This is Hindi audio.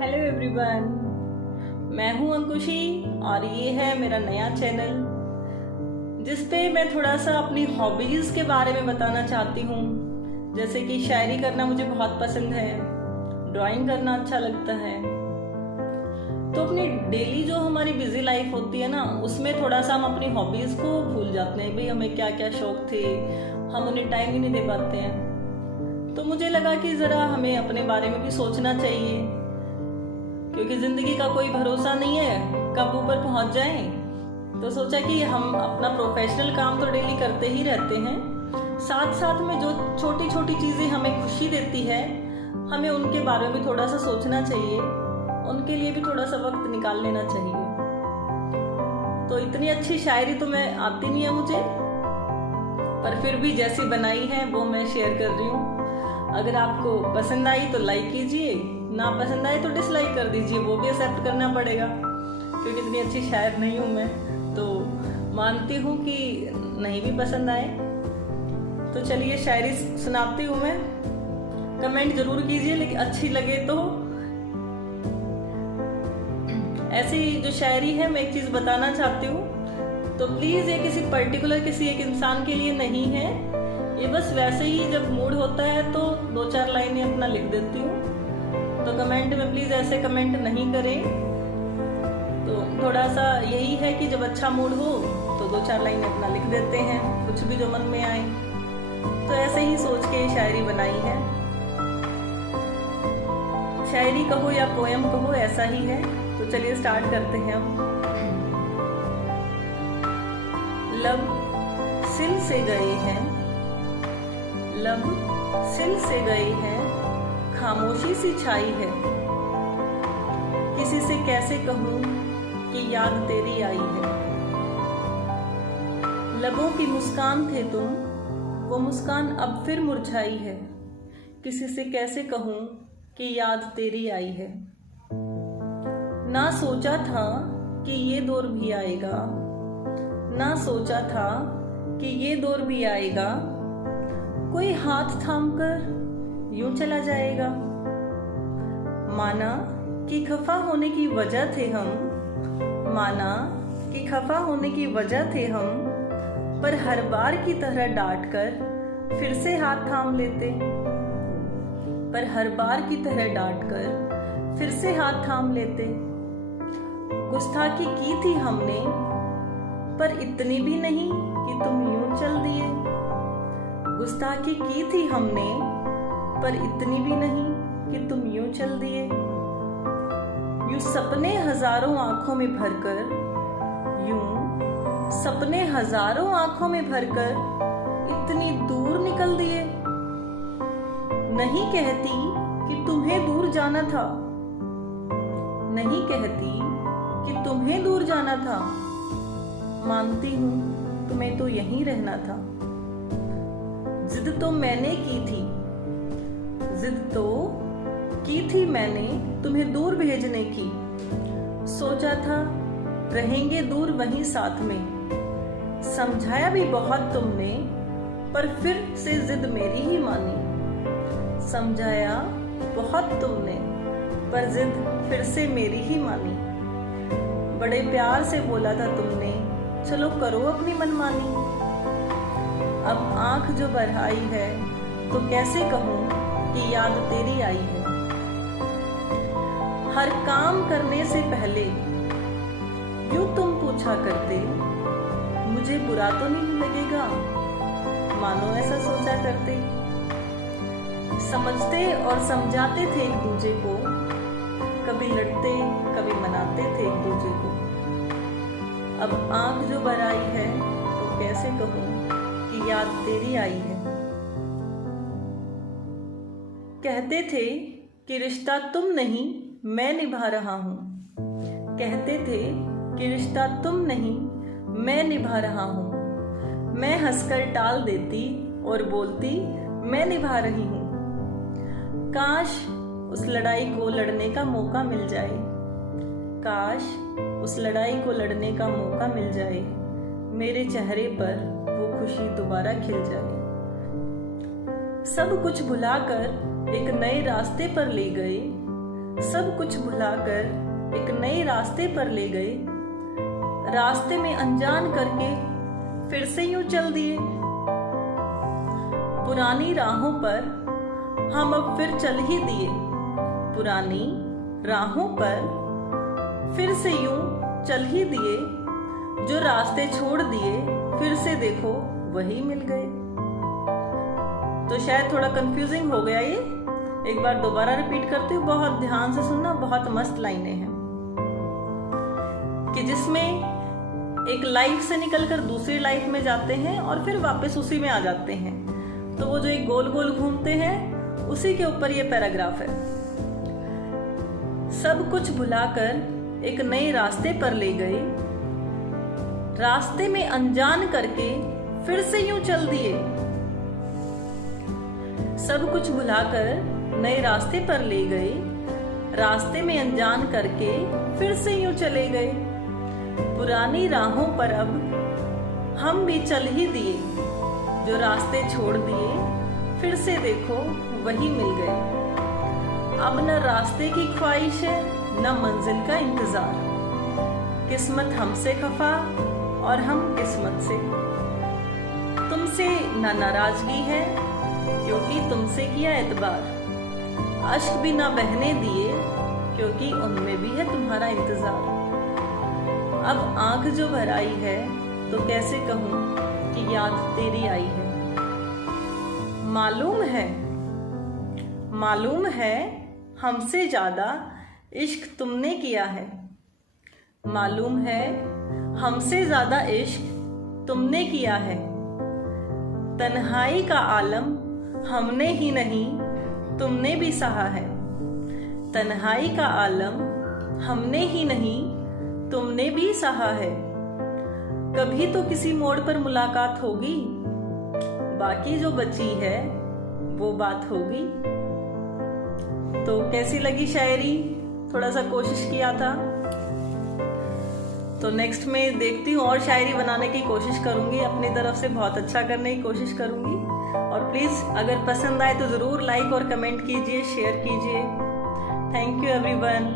हेलो एवरीवन, मैं हूं अंकुशी और ये है मेरा नया चैनल जिस पे मैं थोड़ा सा अपनी हॉबीज़ के बारे में बताना चाहती हूँ। जैसे कि शायरी करना मुझे बहुत पसंद है, ड्राइंग करना अच्छा लगता है। तो अपनी डेली जो हमारी बिजी लाइफ होती है ना, उसमें थोड़ा सा हम अपनी हॉबीज़ को भूल जाते हैं। भाई हमें क्या क्या शौक थे, हम उन्हें टाइम ही नहीं दे पाते हैं। तो मुझे लगा कि ज़रा हमें अपने बारे में भी सोचना चाहिए, क्योंकि ज़िंदगी का कोई भरोसा नहीं है कब ऊपर पहुंच जाएं। तो सोचा कि हम अपना प्रोफेशनल काम तो डेली करते ही रहते हैं, साथ साथ में जो छोटी छोटी चीज़ें हमें खुशी देती है, हमें उनके बारे में थोड़ा सा सोचना चाहिए, उनके लिए भी थोड़ा सा वक्त निकाल लेना चाहिए। तो इतनी अच्छी शायरी तो मैं आती नहीं है मुझे, पर फिर भी जैसी बनाई है वो मैं शेयर कर रही हूँ। अगर आपको पसंद आई तो लाइक कीजिए, ना पसंद आए तो डिसलाइक कर दीजिए, वो भी एक्सेप्ट करना पड़ेगा, क्योंकि इतनी अच्छी शायर नहीं हूँ मैं। तो मानती हूँ कि नहीं भी पसंद आए। तो चलिए शायरी सुनाती हूँ मैं। कमेंट जरूर कीजिए, लेकिन अच्छी लगे तो। ऐसी जो शायरी है, मैं एक चीज़ बताना चाहती हूँ। तो प्लीज़ ये किसी पर्टिकुलर किसी एक इंसान के लिए नहीं है, ये बस वैसे ही जब मूड होता है तो 2-4 लाइनें अपना लिख देती हूँ। तो कमेंट में प्लीज़ ऐसे कमेंट नहीं करें। तो थोड़ा सा यही है कि जब अच्छा मूड हो तो 2-4 लाइनें अपना लिख देते हैं, कुछ भी जो मन में आए। तो ऐसे ही सोच के शायरी बनाई है। शायरी कहो या पोएम कहो, ऐसा ही है। तो चलिए स्टार्ट करते हैं अब। लब सिल से गए हैं, लब सिल से गए हैं, खामोशी सी छाई है। किसी से कैसे कहूँ कि याद तेरी आई है। लबों की मुस्कान थे तुम, वो मुस्कान अब फिर मुरझाई है। किसी से कैसे कहूँ कि याद तेरी आई है। ना सोचा था कि ये दौर भी आएगा, ना सोचा था कि ये दौर भी आएगा। कोई हाथ थामकर यूं चला जाएगा। माना कि खफा होने की वजह थे हम, माना कि खफा होने की वजह थे हम, पर हर बार की तरह डांट कर फिर से हाथ थाम लेते। पर हर बार की तरह डांट कर फिर से हाथ थाम लेते। गुस्ताखी की थी हमने, पर इतनी भी नहीं कि तुम यूं चल दिए। गुस्ताखी की थी हमने, पर इतनी भी नहीं कि तुम यूं चल दिए। यूं सपने हजारों आंखों में भरकर, यूं सपने हजारों आंखों में भरकर इतनी दूर निकल दिए। नहीं कहती कि तुम्हें दूर जाना था, नहीं कहती कि तुम्हें दूर जाना था। मानती हूं तुम्हें तो यहीं रहना था। जिद तो मैंने की थी, जिद तो की थी मैंने तुम्हें दूर भेजने की। सोचा था रहेंगे दूर वहीं साथ में। समझाया भी बहुत तुमने, पर फिर से जिद मेरी ही मानी। समझाया बहुत तुमने, पर जिद फिर से मेरी ही मानी। बड़े प्यार से बोला था तुमने, चलो करो अपनी मनमानी। अब आंख जो बढ़ाई है तो कैसे कहूँ कि याद तेरी आई है। हर काम करने से पहले यूं तुम पूछा करते, मुझे बुरा तो नहीं लगेगा, मानो ऐसा सोचा करते। समझते और समझाते थे एक दूजे को, कभी लड़ते कभी मनाते थे एक दूजे को। अब आंख जो बढ़ाई है तो कैसे कहूँ कि याद तेरी आई है। कहते थे कि रिश्ता तुम नहीं मैं निभा रहा हूँ। कहते थे कि रिश्ता तुम नहीं मैं निभा रहा हूँ। मैं हंसकर टाल देती और बोलती मैं निभा रही हूँ। काश उस लड़ाई को लड़ने का मौका मिल जाए, काश उस लड़ाई को लड़ने का मौका मिल जाए। मेरे चेहरे पर वो खुशी दोबारा खिल जाए। सब कुछ भुलाकर एक नए रास्ते पर ले गए, सब कुछ भुलाकर एक नए रास्ते पर ले गए। रास्ते में अनजान करके फिर से यूं चल दिए। पुरानी राहों पर हम अब फिर चल ही दिए। पुरानी राहों पर फिर से यूं चल ही दिए। जो रास्ते छोड़ दिए फिर से देखो वही मिल गए। तो शायद थोड़ा कंफ्यूजिंग हो गया ये, एक बार दोबारा रिपीट करती हूँ, बहुत ध्यान से सुनना। बहुत मस्त लाइनें हैं कि जिसमें एक लाइफ से निकलकर दूसरी लाइफ में जाते हैं और फिर वापस उसी में आ जाते हैं। तो वो जो एक गोल गोल घूमते हैं, उसी के ऊपर ये पैराग्राफ है। सब कुछ भुलाकर एक नए रास्ते पर ले गए। रास्ते में अनजान करके फिर से यूं चल दिए। सब कुछ भुलाकर नए रास्ते पर ले गए। रास्ते में अनजान करके फिर से यूं चले गए। पुरानी राहों पर अब हम भी चल ही दिए। जो रास्ते छोड़ दिए फिर से देखो वही मिल गए। अब न रास्ते की ख्वाहिश है न मंजिल का इंतजार। किस्मत हमसे खफा और हम किस्मत से। तुमसे न नाराजगी है क्योंकि तुमसे किया एतबार। अश्क भी ना बहने दिए क्योंकि उनमें भी है तुम्हारा इंतजार। अब आंख जो भर आई है तो कैसे कहूं कि याद तेरी आई है। मालूम है हमसे ज्यादा इश्क तुमने किया है। मालूम है हमसे ज्यादा इश्क तुमने किया है। तन्हाई का आलम हमने ही नहीं तुमने भी सहा है। तन्हाई का आलम हमने ही नहीं तुमने भी सहा है। कभी तो किसी मोड़ पर मुलाकात होगी। बाकी जो बची है वो बात होगी। तो कैसी लगी शायरी? थोड़ा सा कोशिश किया था। तो नेक्स्ट में देखती हूँ और शायरी बनाने की कोशिश करूंगी। अपनी तरफ से बहुत अच्छा करने की कोशिश करूंगी। और प्लीज अगर पसंद आए तो जरूर लाइक और कमेंट कीजिए, शेयर कीजिए। Thank you everyone.